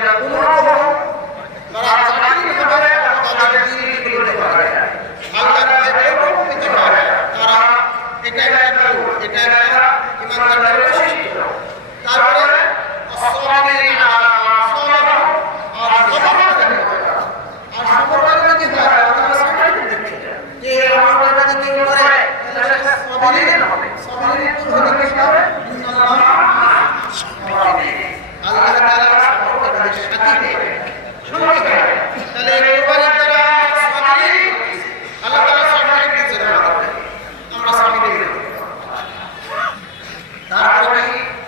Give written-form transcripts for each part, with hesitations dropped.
যারা উন্নত হবে, তারা চাকরি হবে, তাদের দিনগুলো করতে পারবে, আল্লাহর ভয়ে প্রকৃত হবে, তারা এটা একটা ইমানদারের বৈশিষ্ট্য। তারপরে as-sabirin ala মা সাবারু, আর সবরকারী যদি হয় তাহলে সার্টিফিকেট দিচ্ছে যে আমলটা যদি কেউ করে তাহলে সে সাবিরিন হবে। সাবিরিন হতে কি হবে? ইন্নাল্লাহ আল্লাহ তাআলা সবরকারীদের সাথী হবে, সঙ্গী হবে। তাহলে কুরবানির দ্বারা সাবিরিন আল্লাহ তাআলা সার্টিফিকেট দিচ্ছেন আমাদেরকে, আমরা সাবিরিন। তারপরে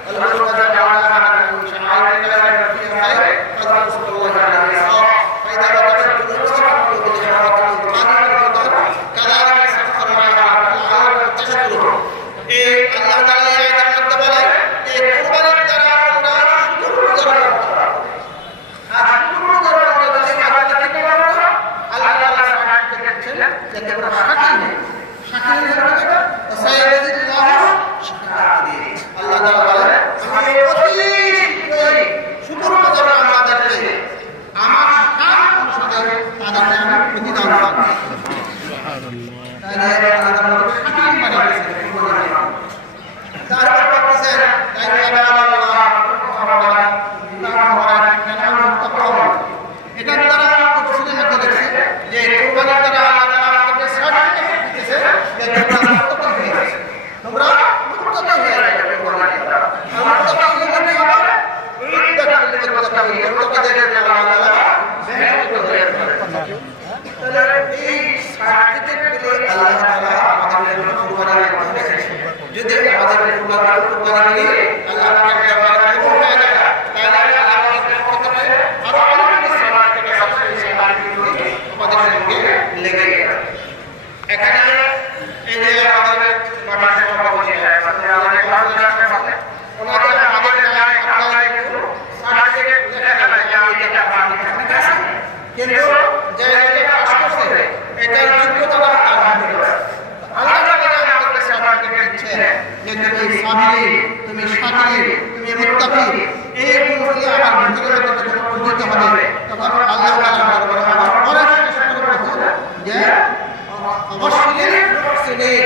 আল্লাহ তাআলা জাআলা মিন শাআইরিল্লাহি ফিহা খায়র ফাযকুরুল্লাহ আলাইহি ওয়া ফাইদা বাকাতুল মুসলিমিন বিল হাওয়াতিল কাদির কাযালিকা সাখখারনা লাআল্লাকুম তাশকুরুন। এই আল্লাহ তাআলা এই আয়াতের মধ্যে বলেন এই কুরবানির দ্বারা আমরা শুকরগুজার হতে পারব। আর শুকরগুজার হতে যদি আমরা কি করব? আল্লাহ তাআলা সাহায্য করছেন যাতে আমরা শাকির হতে পারি। সাইয়্যিদুল্লাহ শাকির। আল্লাহ তাআলা বলেন আমি অতি শীঘ্রই শুকরগুজার আমাদেরকে আমার কাজ অনুসারে তাদেরকে আমি প্রতিদান দেব। সুবহানাল্লাহ। তাহলে আল্লাহ তাআলা শাকির বানিয়েছেন। তারপর বলছেন এটার দ্বারা তফসিলের মধ্যে দেখছে যে কুরবানির দ্বারা আল্লাহ তাআলা আমাদেরকে সার্টিফিকেট দিতেছে যে তোমরা মুত্তাকি হয়ে গেছো, তোমরা মুত্তাকি হয়ে গেছো কুরবানির দ্বারা। আর মুত্তাকি হলে কি হবে? মুত্তাকিদের আল্লাহ তাআলা বেহেশত হয়ে যাবে। তাহলে এই সার্টিফিকেট পেলে আল্লাহ তাআলা আমাদের কুরবানির মধ্যে যদি আমাদের কুরবানি দিয়ে আল্লাহ পাকের দরবারে কবুল হয়ে যায় তাহলে আল্লাহ পাকের পক্ষ থেকে আরো অনেক সার্টিফিকেট আছে, সেই সার্টিফিকেট আমাদের সঙ্গে লেগে গেছে। এখানে এই যে আমাদের বাবার সভাপতি সাহেব আছে, আমাদের কাউন্সিলর সাহেব আছে, ওনাদের আমাদের জায়গায় আল্লাহ একটু সার্টিফিকেট দেখা যায় যে আমি এটা পানি ঠিক আছে, কিন্তু যে এটা পাস করছে এটার যোগ্যতা তার হাতে আছে। আল্লাহ তাআলা আমাদের সার্টিফিকেট দিচ্ছে যে তুমি সাবির, তুমি শাকির, তুমি মুত্তাকি, এই গুণগুলো আমার ভিতরে যখন উদিত হবে তখন আল্লাহ তাআলা দরবারে আমার অনেক চেষ্টা করব যে অবশ্যই